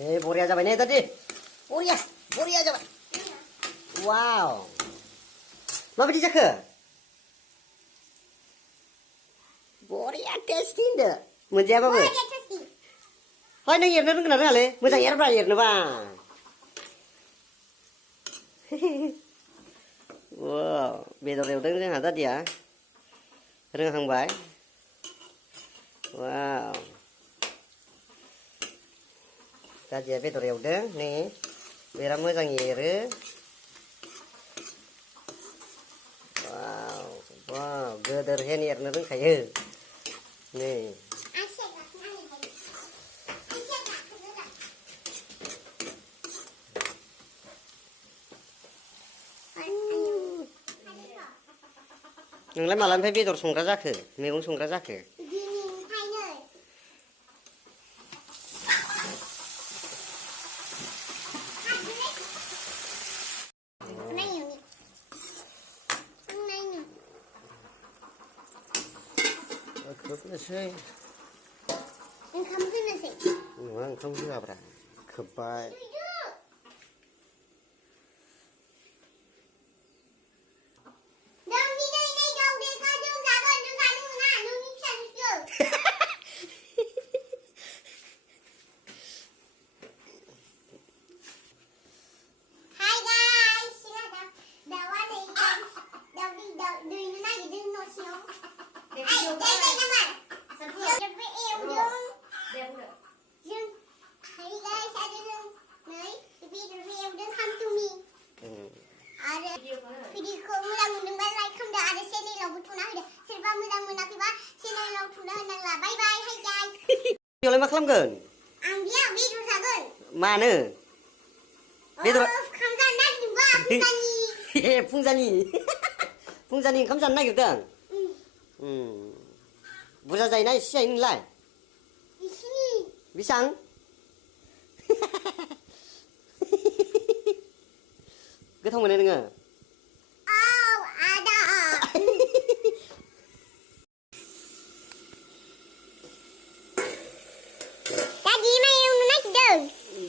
बरिया जाबाय ने दादि बरिया बरिया जाबाय वाव माबायदि जाखो बरिया टेस्टि होनदो मोनजायाबाबो है नों एरनो रोंगोना रोङालै मोजां एरब्रा एरनोबा वाव बेदर एवदों जोंहा दादिया रोंहांबाय वाव दादिया बेदर एवदों नै बिराद मोजां एरो वाव वाव गोदोर हेन एरनो रोंखायो नै नोंलाय मालानिफ्राय बेदर संग्रा जाखो मैगं संग्रा जाखो खोबनोसै ओंखाम होनोसै नङा ओंखाम होआब्रा खोब्बाय Yolah mak lamgan. Ambil bedur sagun. Mana? Bedur. Kamsan nak juga pungjani. Pungjani. Pungjani kamsan nak gitu. Buza zai nai siai nilai. Di sini. Bisang. Goथाव मोनो नोङो? Ada.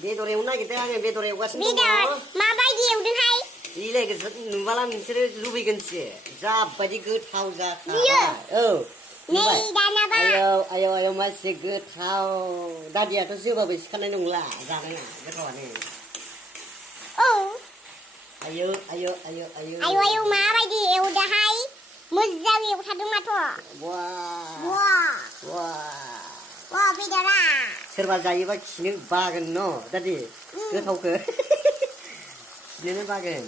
Bedo reuna gitu ya, bedo reu gasin. Bedo, mabaidi eudun hai. Ile gitu, numpala nusire lubi gensi. Jab badi gothau jaka. Iya. Oh. Nei dana ba. Ayo masih gothau. Dadia tuh sih bawa isikan nungla, jangan lah, gothauannya. Oh. Ayo mabaidi eudah hai. Mozzang eudadung mato. Wah, bedara. सोरबा जायोबा खिनो बागोन न दादि गोथावखो खिनोनो बागोन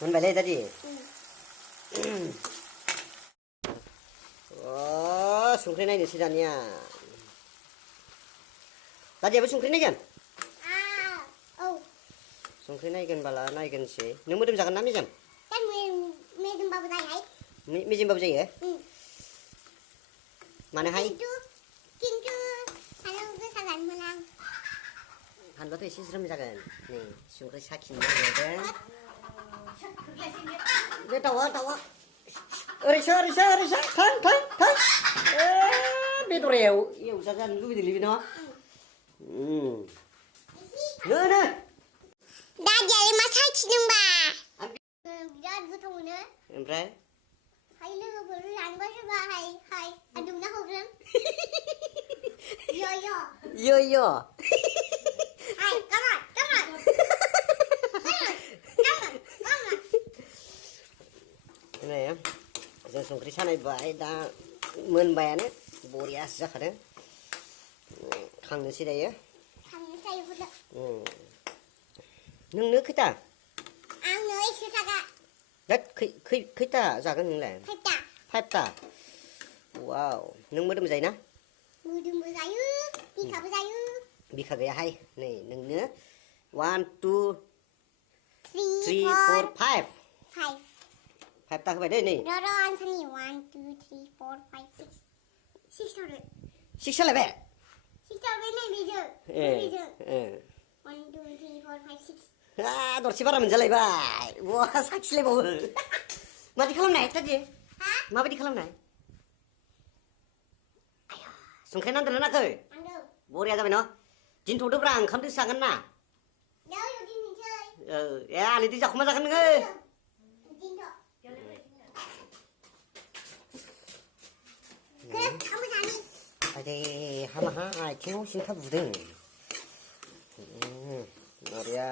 मोनबायलै दादि संख्रि नायनोसै दानिया दादियाबो संख्रि नायगोन संख्रि नायगोनबाला नायगोनसै नों मोदोम जागोन ना मेजेम मेजेमबाबो जायो मानोहाय फानलुआथ' एसे ज्रोम जागोन नै संख्रि साखिनो नागिरदों बे दाउआ ओरैसो थां बेदर एवजानो लुबैदोंलै बे न' नो दादियालाय मा साखिदोंबा बिराद गोथाव मोनो ओमफ्राय हाय लोगोफोर जानोबा सोरबा हाय आदुंना हरगोन यो हाय come on नै जों संख्रि सानायबाय दा मोनबायानो बरियासो जाखादों खांनोसै दायो नोंनो खैथा आंनो एसे थाखा खैथा जागोन नोंलाय 5टा वाव नों मोदोम जायोना मोदोमबो जायो बिखाबो जायो बिखा गैयाहाय नै नोंनो 1 2 3 4 5 5टा होबाय दै नै र' आं सानि 1 2 3 4 5 6 थाबाय 6 जालायबाय 6 थाबाय नै बेजों 1 2 3 4 5 6 दरसे बारा मोनजालायबाय वा साखिलायबावो माबायदि खालामनाय दादि माबायदि खालामनाय संख्रि नांदोंना नाङाखै बरिया जाबाय न' दिनथ'दोब्रा ओंखामदो जागोन ना ए आलिदो जाखुमा जागोन नोङो आइदे हामाहा आथिङाव सिन्था बुदों बरिया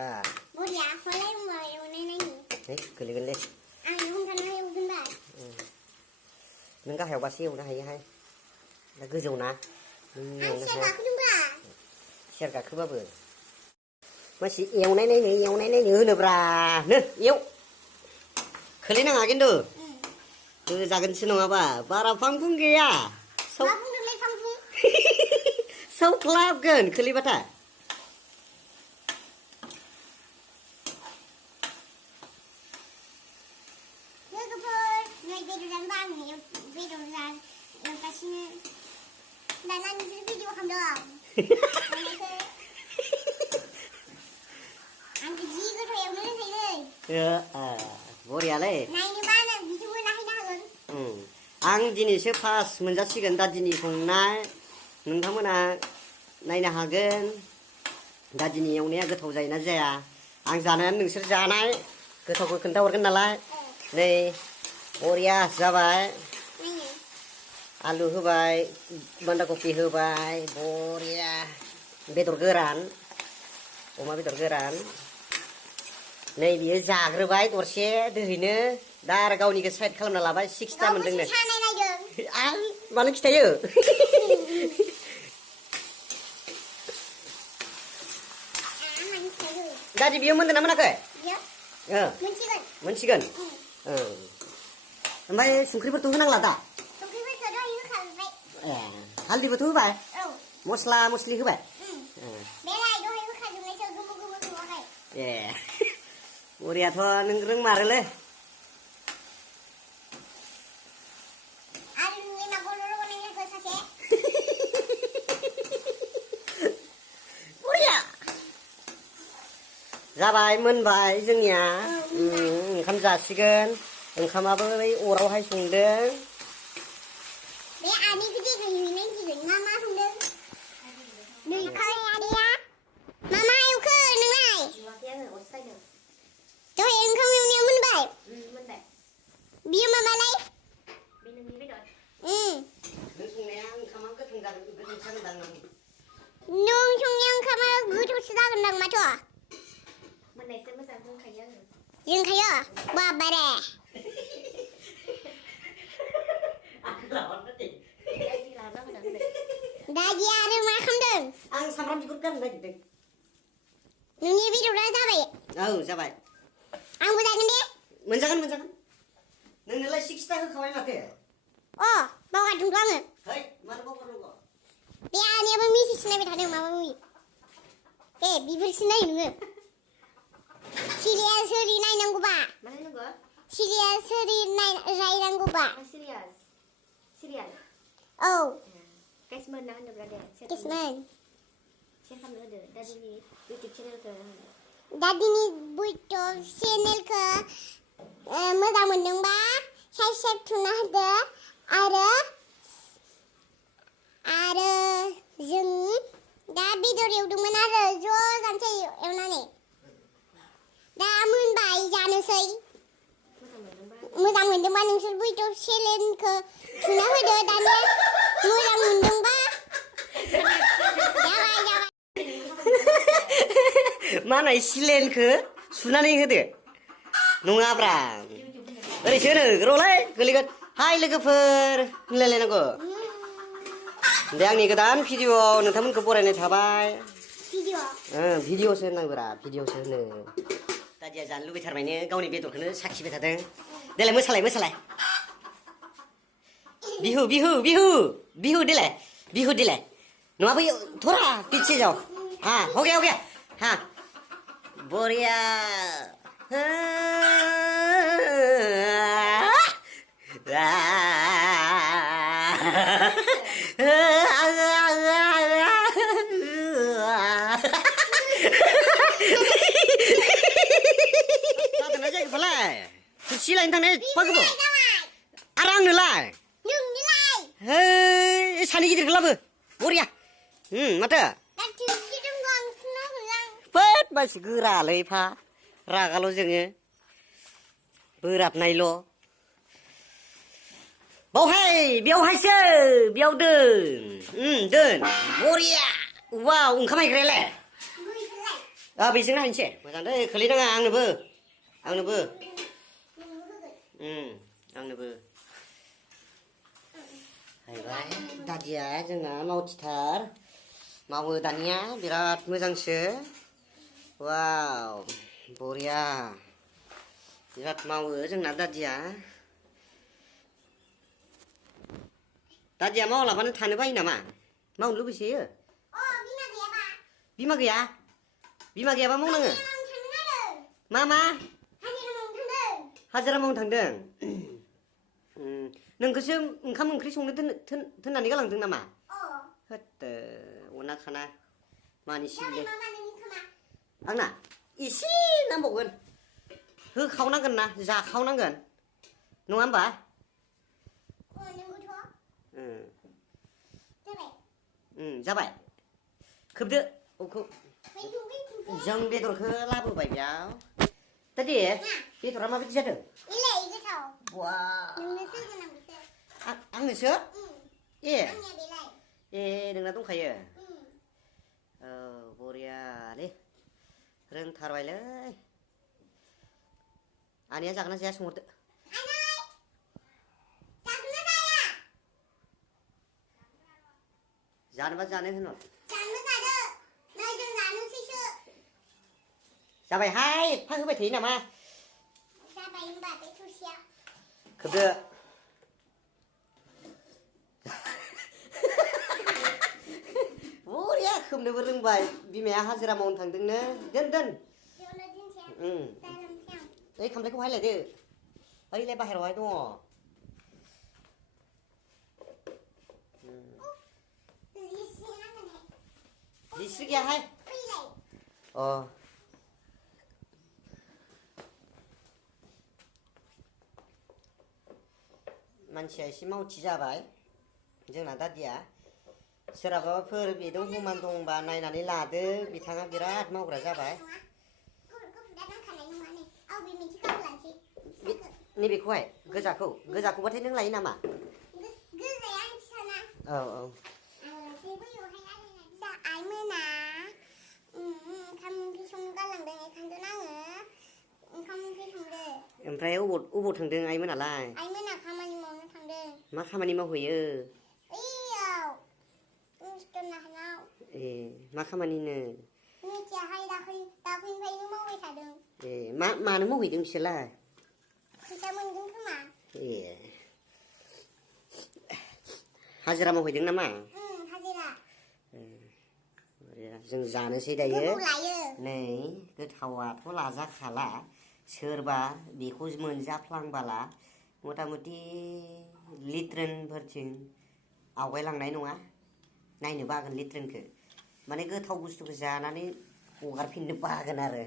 मालाय एवनाय नायनि गोलैगोनलै आं हमथाना एवगोनबा नों गाहायावबासो एवनो हायोहाय दा गोजौ ना आं सियार गाखोदोंब्रा सियार गाखोबाबो मानसि एवनाय नायनो होनोब्रा नो एव खोलैनाङा खिन्थु जागोनसो नङाबा बारा फांफुं गैया मा बुंदोंलै फांफुं सौख्लाबगोन खोलैबाथाय दाना नोंसोर भिडिअ खालामदों आं जि गोथाव एवनो रोंखायोलै बरियालै नायनोबा नों भिडिअबो नायनो हागोन आं दिनैसो फार्स्ट मोनजासिगोन दा दिनै संनाय नोंथांमोना नायनो हागोन दा दिनै एवनाया गोथाव जायोना जाया आं जानानै नोंसोर जानाय गोथावखौ खोन्थाहरगोन नालाय नै बरिया जाबाय आलु होबाय बान्दा कफि होबाय बरिया बेदर गोरान अमा बेदर गोरान नै बियो जाग्रोबाय दरसे दोहैनो दा आरो गावनिखौ साइड खालामना लाबाय 6टा मोनदोंनो आं मानो खिथायो दादि बियो मोनदों ना मोनाखै मोनसिगोन ओमफ्राय संख्रिफोरथ' होनांला दा ए हालदैबोथ' होबाय मस्ला मस्लि होबाय ए बरियाथ' नों रोंमारोलै बरिया जाबाय मोनबाय जोंनिया ओंखाम जासिगोन ओंखामाबो बै अरावहाय संदों जोंखायो बाबारे दादि आरो मा खालामदों आं सामब्राम बिगुर गाननो नागिरदों नोंनि बेदरा जाबाय औ जाबाय आंबो जागोन दे मोनजागोन नोंनोलाय 6टा होखाबाय माथो बावगारदोंथ' आङो है मानो बावगारनांगौ बे आनैयाबो मेसेज नायबाय थादों माबा माबि दे बिफोरसो नायो नोङो सिरियास ओरै नायनांगौबा मा नायनांगौ सिरियास ओरै रायनांगौबा सिरियाल औ केसमोन ना होनोब्ला दे केसमोन शेयार खालामनो होदो दादिनि इउटिउब चेनेलखौ दादिनि इउटिउब चेनेलखौ मोजां मोनदोंबा साबस्क्राइब थुना होदो आरो जों दा बेदर एवदोंमोन आरो ज' जानोसै एवनानै दा मोनबाय जानोसै मोजां मोनदोंबा नोंसोर इउटिउब चेनेलखौ थुना होदो दानिया मोजां मोनदोंबा जाबाय मा होनाय सिलेनखौ सुनानै होदो नङाब्रा ओरैसो होनो र'लै गोलैगोन हाय लोगोफोर होनलायलायनांगौ दे आंनि गोदान भिडिअ'आव नोंथांमोनखौ बरायनाय थाबाय भिडिअ'सो होननांगौरा भिडिअ'सो होनो दादिया जानो लुबैथारबायनो गावनि बेदरखौनो साखिबाय थादों देलाय मोसालाय बिहु देलाय नङाबा थोड़ा पीछे जाओ हाँ हो गया हाँ बढ़िया खुसि लायनो थांनाय आरो आंनोलाय है सानै गिदिरखौ लाबो बरिया माथो दा थिउसि दं आं सुना होलां फोद मानसि गोरालै फा रागाल' जोङो बोराबनायल' बावहाय बेवहायसो बेयाव दोन बरिया वाव ओंखाम हैग्रायालाय बैसोलाय बेजोंनो हायनोसै मोजां दै खोलैनाङा आंनोबो नोंबो आंनोबो हायबाय दादिया जोंना मावथिथार मावो दानिया बिराद मोजांसो वाव बरिया बिराद मावो जोंना दादिया मावालाबानो थानो बायो नामा मावनो लुबैसोयो अ बिमा गैयाबा बिमा गैयाबा मावनाङो मा हाजिरा मावनो थांदों नोंखौसो ओंखाम ओंख्रि संनो थोननानै गालांदों नामा होद अना खाना मानि सिबिले आंना एसे नांबावगोन होखावनांगोन ना जाखावनांगोन नङा होमबा जाबाय खोबदो अखौ जों बेदरखौ लाबोबाय बेयाव दादि बेदरा माबायदि जादों आंनोसो नोंना दंखायो बरियालै रोंथारबायलै आनैया जागोन ना जाया सोंहरदो जानोबा जानो होनहर जाबायहाय एफा होबाय थायो नामा खोबदो बरिया खोबनोबो रोंबाय बिमाया हाजिरा मावनो थांदोंनो दोन ओइ खामफ्लायखौ हायलायदो ओइलाय बाहेरायावहाय दङ जिस्रि गैयाहाय मानसिया एसे मावथि जाबाय जोंना दादिया सोरहाबाफोर बेदों हमान दंबा नायनानै लादो बिथाङा बिराद मावग्रा जाबाय नैबेखौहाय गोजाखौबाथाय नों लायो नामा औ ओमफ्राय अबाव थांदों आइमोनालाय खामानि मावनो थांदों मा खामानि मावहैयो मा खामानिनो मिथियाहाय दाख्लैनिफ्रायनो मावबाय थादों मानो मावहैदों बिसोरलाय फैसा मोनगोन खोमा हाजिरा मावहैदों नामा हाजिरा जों जानोसै दायो नै गोथावाथ' लाजाखाला सोरबा बेखौ मोनजाफ्लांबाला मथा मथि लिट्रेनफोरथिं आवगायलांनाय नङा नायनो बागोन लिट्रेनखौ माने गोथाव बुस्थुखौ जानानै हगारफिननो बागोन आरो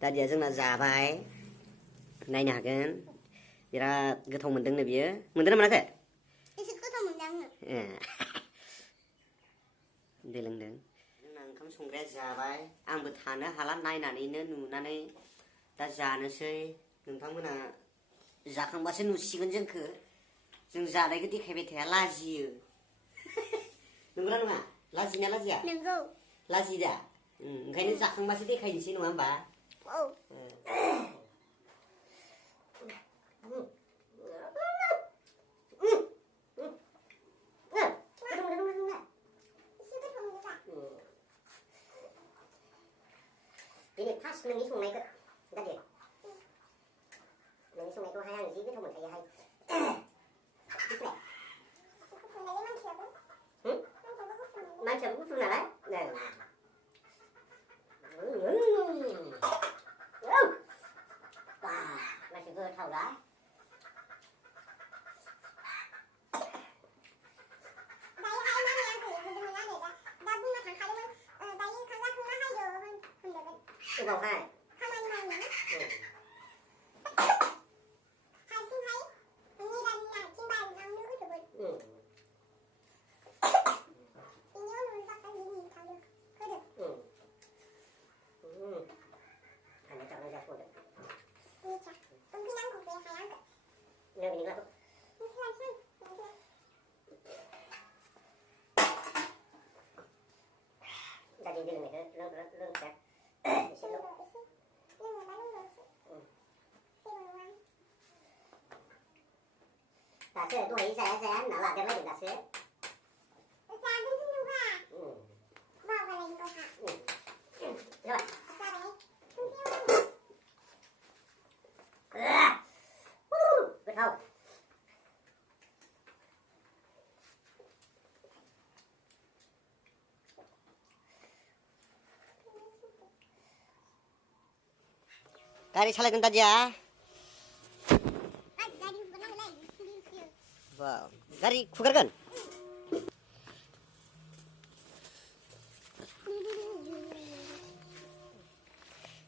दादिया जोंना जाबाय नायनो हागोन बिराद गोथाव मोनदोंनो बियो मोनदों ना मोनाखै एसे गोथाव मोनदों आङो दे लोंदों जोंना ओंखाम संग्राया जाबाय आंबो थानो हाला नायनानैनो नुनानै दा जानोसै नोंथांमोना जाखांबासो नुसिगोन जोंखौ जों जानायखौ देखायबाय थाया लाजियो नंगौना नङा लाजिना लाजिया नंगौ लाजियो दा ओंखायनो जाखांबासो देखायनोसै नङा होमबा दिनै फार्स्ट नोंनि संनायखौ दादि नोंनि संनायखौहाय आं जि गोथाव मोनखायोहाय मानसियाबो गुफुर नालाय मानसि गोथाव दा उनावहाय 다시 또 이제 나라 되면 다시. Cari salah tentang dia. Wow, cari kuker kan?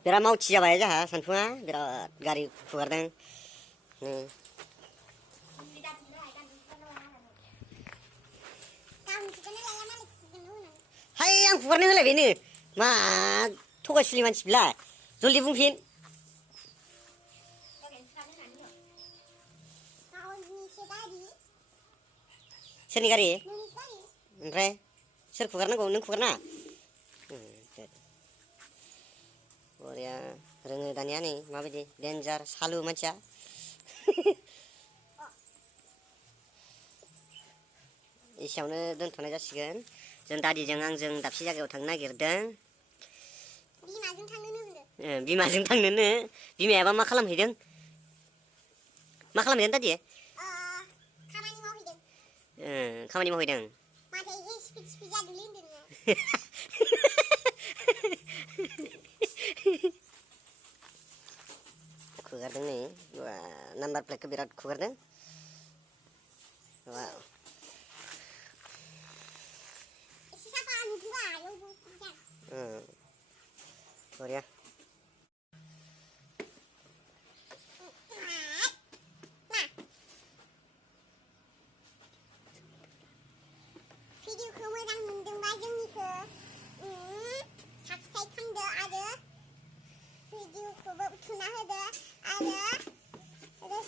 Biar mau cia aja ha, sanfunga, biar cari kuker deng. Hai yang kuker ni lebih ni, mah tugas seliman sebelah, juli mungkin. Sini kari, oke, ser kukarna kau neng kukarna, oh ya, rengai tanya nih, apa sih, danger, salu macam, isinya don thona jasikan, jeng tadi jeng tapi jaga utang nagir deng, bima jeng tang nene, bima apa makalam hidung, makalam hidung tadi ya? Kamani mau hidung. Mata ini speech dulu ini. Kuker deng nih, wah, number plate kebirat kuker deng. Wow. Siapa anu juga, yang bukan. Korea.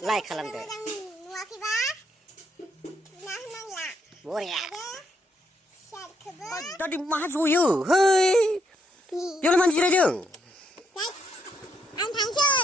Like kalam deh. Boleh. Tadi mahal suyu, hei. Jangan manjir aja.